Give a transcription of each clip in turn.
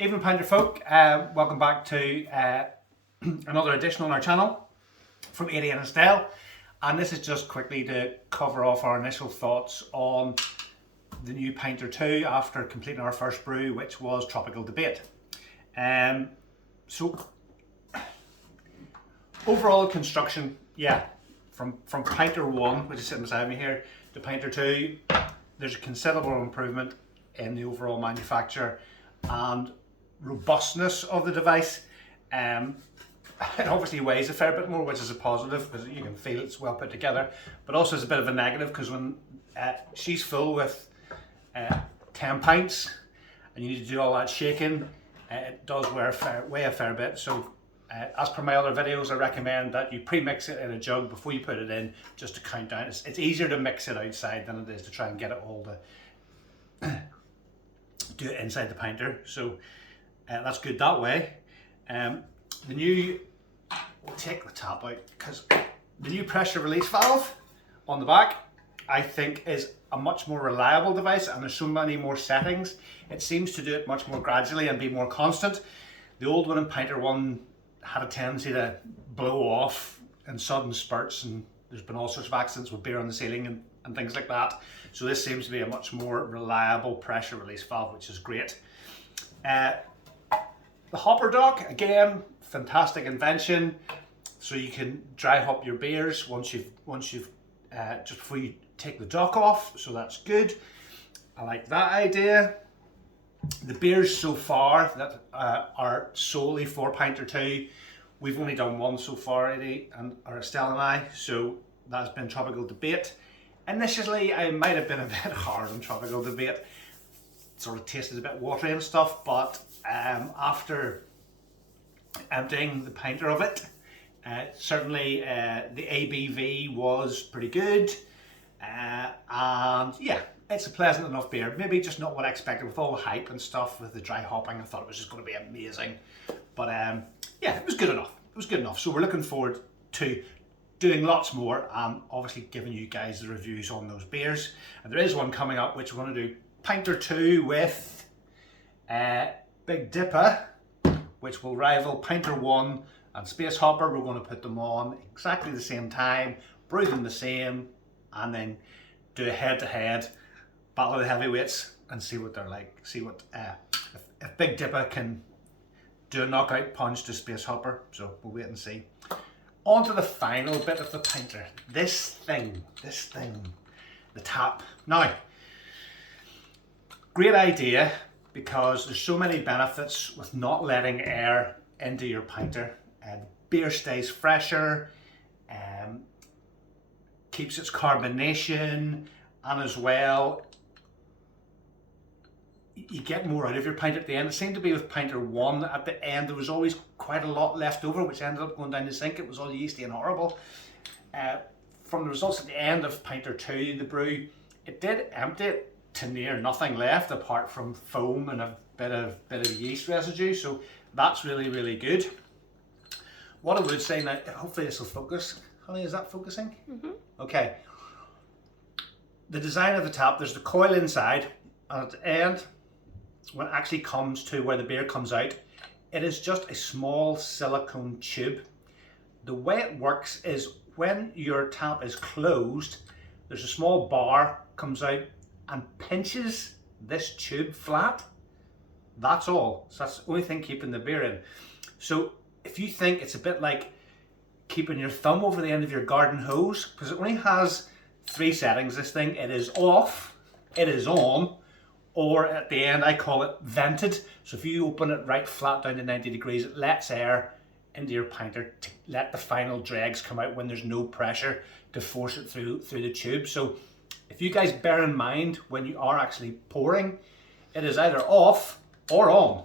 Evening Pinter folk, welcome back to another edition on our channel from 80 and Estelle, and this is just quickly to cover off our initial thoughts on the new Pinter 2 after completing our first brew, which was Tropical Debate. So overall construction, yeah, from Pinter 1, which is sitting beside me here, to Pinter 2, there's a considerable improvement in the overall manufacture and robustness of the device. It obviously weighs a fair bit more, which is a positive because you can feel it's well put together, but also is a bit of a negative because when she's full with 10 pints and you need to do all that shaking, it does weigh a fair bit. So as per my other videos, I recommend that you pre-mix it in a jug before you put it in, just to count down. It's easier to mix it outside than it is to try and get it all to do it inside the Pinter. So that's good that way. We'll take the tap out because the new pressure release valve on the back, I think, is a much more reliable device, and there's so many more settings. It seems to do it much more gradually and be more constant. The old one in Pinter 1 had a tendency to blow off in sudden spurts, and there's been all sorts of accidents with beer on the ceiling and things like that. So this seems to be a much more reliable pressure release valve, which is great. The hopper dock, again, fantastic invention. So you can dry hop your beers once you've just before you take the dock off. So that's good. I like that idea. The beers so far that are solely for Pinter 2, we've only done one so far, Eddie and Estelle and I. So that's been Tropical Debate. Initially, I might have been a bit hard on Tropical Debate. Sort of tasted a bit watery and stuff, but after emptying the Pinter of it, certainly the ABV was pretty good, and yeah, it's a pleasant enough beer. Maybe just not what I expected with all the hype and stuff with the dry hopping. I thought it was just going to be amazing, but yeah, it was good enough. It was good enough. So we're looking forward to doing lots more, and obviously giving you guys the reviews on those beers. And there is one coming up which we're going to do Pinter 2 with Big Dipper, which will rival Pinter 1 and Space Hopper. We're going to put them on exactly the same time, brew them the same, and then do a head-to-head battle of the heavyweights and see what they're like. See what if Big Dipper can do a knockout punch to Space Hopper. So we'll wait and see. On to the final bit of the Pinter. This thing, the tap. Now, great idea because there's so many benefits with not letting air into your Pinter. Beer stays fresher, keeps its carbonation, and as well, you get more out of your pint at the end. It seemed to be with Pinter 1 at the end, there was always quite a lot left over, which ended up going down the sink. It was all yeasty and horrible. From the results at the end of Pinter 2, the brew, it did empty it to near nothing left apart from foam and a bit of yeast residue. So that's really, really good. What I would say now, hopefully this will focus. Honey, is that focusing? Mm-hmm. Okay. The design of the tap, there's the coil inside, and at the end, when it actually comes to where the beer comes out, it is just a small silicone tube. The way it works is when your tap is closed, there's a small bar comes out and pinches this tube flat. That's all. So that's the only thing keeping the beer in. So if you think it's a bit like keeping your thumb over the end of your garden hose, because it only has 3 settings, this thing, it is off, it is on, or at the end I call it vented. So if you open it right flat down to 90 degrees, it lets air into your Pinter to let the final dregs come out when there's no pressure to force it through the tube. So if you guys bear in mind when you are actually pouring, it is either off or on.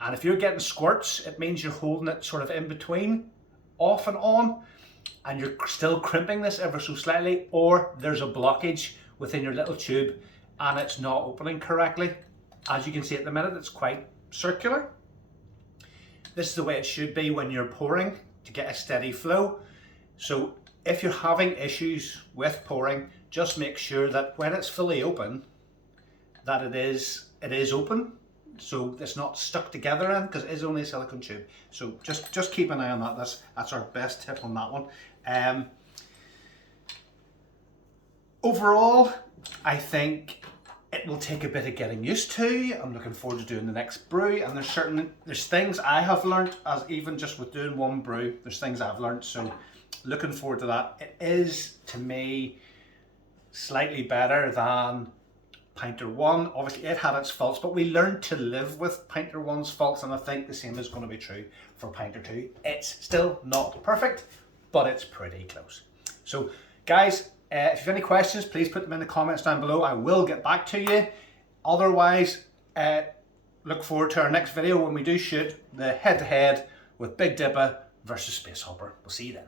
And if you're getting squirts, it means you're holding it sort of in between off and on, and you're still crimping this ever so slightly, or there's a blockage within your little tube and it's not opening correctly. As you can see at the minute, it's quite circular. This is the way it should be when you're pouring to get a steady flow. So if you're having issues with pouring, just make sure that when it's fully open, that it is open. so it's not stuck together in, because it is only a silicone tube. So just keep an eye on that. That's our best tip on that one. Overall, I think it will take a bit of getting used to. I'm looking forward to doing the next brew, and there's things I have learned, as even just with doing one brew, there's things I've learned, so looking forward to that. It is, to me, slightly better than Pinter 1. Obviously it had its faults, but we learned to live with Pinter 1's faults, and I think the same is going to be true for Pinter 2. It's still not perfect, but it's pretty close. So guys, if you have any questions, please put them in the comments down below. I will get back to you. Otherwise, look forward to our next video when we do shoot the head-to-head with Big Dipper versus Space Hopper. We'll see you then.